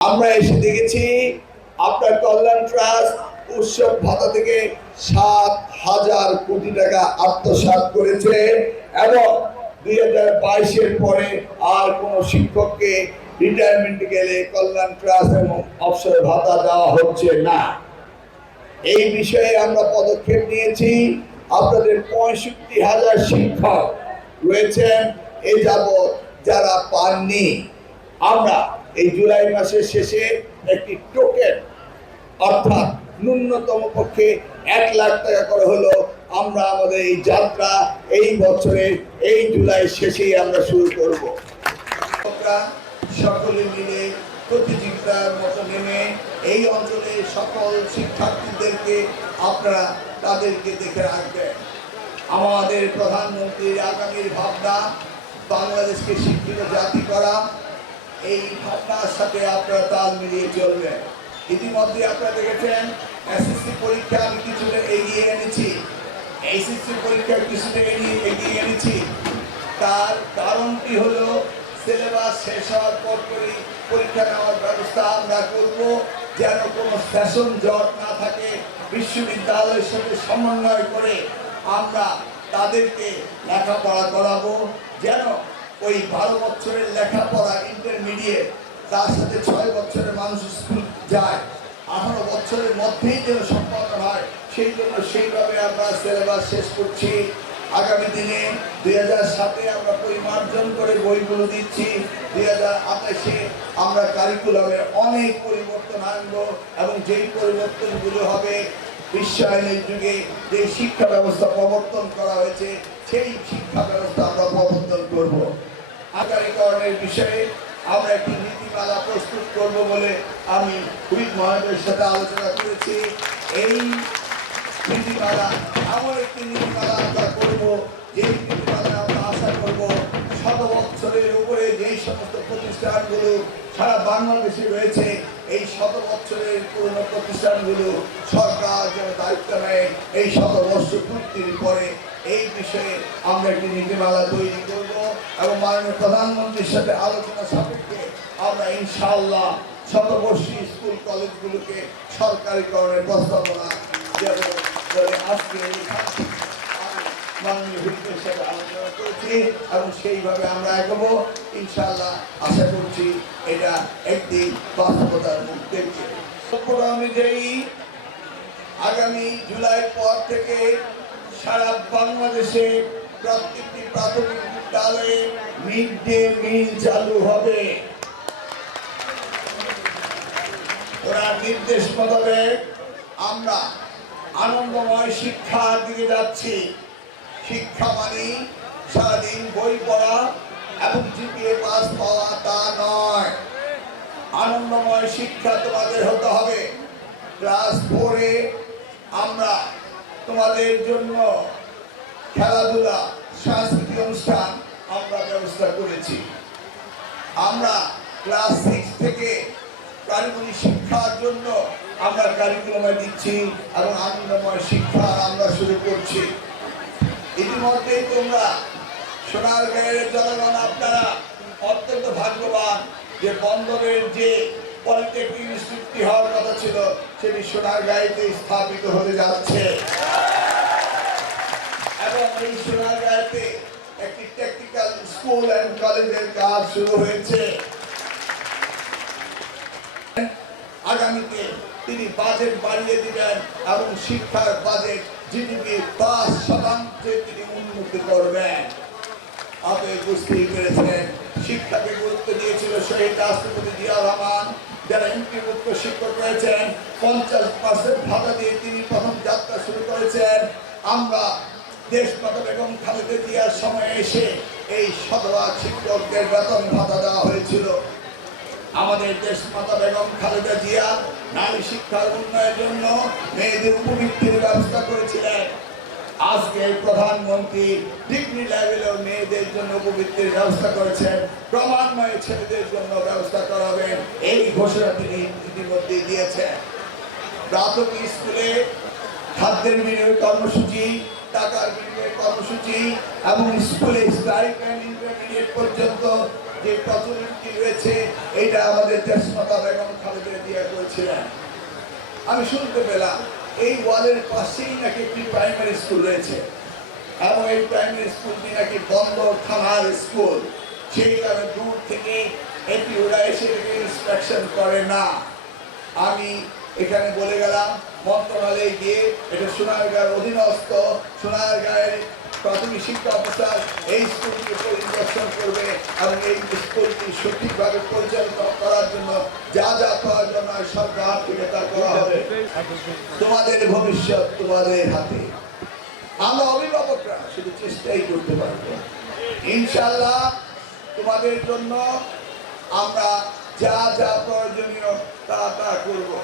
আমরা এসে দেখেছি আপনার কল্যাণ ট্রাস্ট উৎসব ভাতা থেকে ৭,০০০ কোটি টাকা আত্মসাৎ করেছে এবং ২০২২-এর পরে আর কোন শিক্ষককে রিটায়ারমেন্টে গেলে কল্যাণ ট্রাস্ট এবং অবসর ভাতা দেওয়া হচ্ছে না। এই বিষয়ে আমরা পদক্ষেপ নিয়েছি। আপনাদের ৬৫,০০০ শিক্ষক রয়েছেন এ যাবৎ যারা পাননি। আমরা এই জুলাই মাসের শেষে একটি টোকেন অর্থাৎ ন্যূনতম পক্ষে ১ লাখ টাকা করে হলো আমরা আমাদের এই যাত্রা এই বছরে এই জুলাই শেষেই আমরা শুরু করব। সকলে মিলে প্রতিযোগিতার মতো নেমে এই অঞ্চলে সকল শিক্ষার্থীদেরকে আপনারা তাদেরকে দেখে রাখবেন। আমাদের প্রধানমন্ত্রীর আগামীর ভাবনা বাংলাদেশকে শিক্ষিত জাতি করা, এই ভাবনার সাথে আপনারা তাল মিলিয়ে চলবেন। ইতিমধ্যে আপনারা দেখেছেন এসএসসি পরীক্ষা আমি কিছুটা এগিয়ে এনেছি, এইচএসসি পরীক্ষা কিছুটা এগিয়ে এনেছি। তার কারণটি হলো সিলেবাস শেষ হওয়ার পর করেই পরীক্ষা নেওয়ার ব্যবস্থা আমরা করব, যেন কোনো সেশন জট না থাকে। বিশ্ববিদ্যালয়ের সাথে সমন্বয় করে আমরা তাদেরকে লেখাপড়া করাবো, যেন ওই ১২ বছরের লেখাপড়া ইন্টারমিডিয়েট তার সাথে ৬ বছরের মানুষ স্কুল যায়, ১৮ বছরের মধ্যেই যেন সম্পন্ন হয়, সেই জন্য সেইভাবে আমরা সিলেবাস শেষ করছি। আগামী দিনে ২০০৭-এ আমরা পরিমার্জন করে বইগুলো দিচ্ছি, ২০২৮-এ আমরা কারিকুলামে অনেক পরিবর্তন আনবো এবং যেই পরিবর্তনগুলো হবে বিশ্বায়নের যুগে যে শিক্ষা ব্যবস্থা প্রবর্তন করা হয়েছে সেই শিক্ষা ব্যবস্থা আমরা প্রবর্তন করব। আগামীকরণের বিষয়ে আমরা একটি নীতিমালা প্রস্তুত করব বলে আমি হুইপ মহাশয়ের সাথে আলোচনা করেছি। এই নীতিমালা এমন একটি নীতিমালা আমরা করব, যে নীতিমালা আমরা আশা করব ১০০ বছরের উপরে যেই সমস্ত প্রতিষ্ঠানগুলো সারা বাংলাদেশে রয়েছে, এই ১০০ বছরের পুরনো প্রতিষ্ঠানগুলো সরকার যেন দায়িত্ব নেয় এই ১০০ বর্ষ পূর্তির পরে। এই বিষয়ে আমরা একটি নীতিমালা তৈরি করব এবং মাননীয় প্রধানমন্ত্রীর সাথে আলোচনা সাপেক্ষে আমরা ইনশাআল্লাহ শতবর্ষী স্কুল কলেজগুলোকে সরকারিকরণের প্রস্তাবনা দেব বলে আজকে মাননীয় হুইপের সাথে আলোচনা করেছি এবং সেইভাবে আমরা এগোবো ইনশাআল্লাহ। আশা করছি এটা একটি বাস্তবতার মুখ দেখবে। অনুযায়ী আগামী জুলাই পর থেকে সারা বাংলাদেশে প্রত্যেকটি প্রাথমিক বিদ্যালয়ে মিড ডে মিল চালু হবে। ওরা নির্দেশ মোতাবেক আমরা আনন্দময় শিক্ষার দিকে যাচ্ছি। শিক্ষা মানে সারাদিন বই পড়া এবং জিপিএ পাস পাওয়া তা নয়। আনন্দময় শিক্ষা তোমাদের হতে হবে। ক্লাস 4-এ আমরা তোমাদের জন্য খেলাধুলা সাংস্কৃতিক অনুষ্ঠান আমরা ব্যবস্থা করেছি। আমরা ক্লাস 6 থেকে কারিগরি শিক্ষার জন্য আমরা কারিকুলামে দিচ্ছি এবং আনন্দময় শিক্ষা আমরা শুরু করছি। ইতিমধ্যে তোমরা সোনারগাঁয়ের জনগণ আপনারা অত্যন্ত ভাগ্যবান যে বন্দরের যে পলিটেকনিক ইনস্টিটিউটটি হওয়ার কথা ছিল সেটি সোনারগাঁয়েতে স্থাপিত হতে যাচ্ছে এবং এই সোনারগাঁয়েতে একটি টেকনিক্যাল স্কুল এন্ড কলেজের কাজ শুরু হয়েছে। আগামীতে তিনি বাজেট বাড়িয়ে দিবেন এবং শিক্ষার বাজেট জিডিপি ৫% তিনি উন্নতি করবেন। আপনি বুঝতেই পেরেছেন শিক্ষাকে গুরুত্ব দিয়েছিল শহীদ রাষ্ট্রপতি জিয়াউর রহমান। যারা এমপিভুক্ত শিক্ষক রয়েছেন ৫০% ভাতা দিয়ে তিনি প্রথম যাত্রা শুরু করেছেন। আমরা দেশমাতা বেগম খালেদা জিয়ার সময় এসে এই শতভাগ শিক্ষকদের বেতন ভাতা দেওয়া হয়েছিল। আমাদের দেশমাতা বেগম খালেদা জিয়া নারী শিক্ষার উন্নয়নের জন্য মেয়েদের উপবৃত্তির ব্যবস্থা করেছিলেন। আজকে প্রধানমন্ত্রী ডিগ্রি লেভেলেও মেয়েদের জন্য উপবৃত্তির ব্যবস্থা করেছেন, ক্রমান্বয়ে ছেলেদের জন্য ব্যবস্থা করাবেন এই ঘোষণা তিনি ইতিমধ্যে দিয়েছেন। প্রাথমিক স্কুলে খাদ্যের বিনিয়োগ কর্মসূচি, টাকার বিনিয়োগ কর্মসূচি এবং স্কুলে স্টাইপেন্ড ইন্টারমিডিয়েট পর্যন্ত যে প্রচলিতটি রয়েছে এটা আমাদের দেশমাতা বেগম খালেদা জিয়া করেছিলেন। আমি শুনতে পেলাম এই ওয়ালের পাশেই নাকি একটি প্রাইমারি স্কুল রয়েছে এবং এই প্রাইমারি স্কুলটি নাকি বন্দর থানার স্কুল, সেই কারণে দূর থেকে এটি ওরা এসে ইন্সপেকশন করে না। আমি এখানে বলে গেলাম মন্ত্রণালয়ে গিয়ে এটা সোনারগাঁয়ের অধীনস্থ সোনারগাঁয়ের প্রাথমিক শিক্ষা অফিসার এই স্কুলটি পরিদর্শন করবে এবং এই স্কুলটি সঠিকভাবে পরিচালনা করার জন্য যা যা প্রয়োজন হয় সরকার থেকে তা করা হবে। তোমাদের ভবিষ্যৎ তোমাদের হাতে। আমরা অভিভাবকরা শুধু চেষ্টাই করতে পারবো। ইনশাআল্লাহ তোমাদের জন্য আমরা যা যা প্রয়োজনীয় তা তা করবো।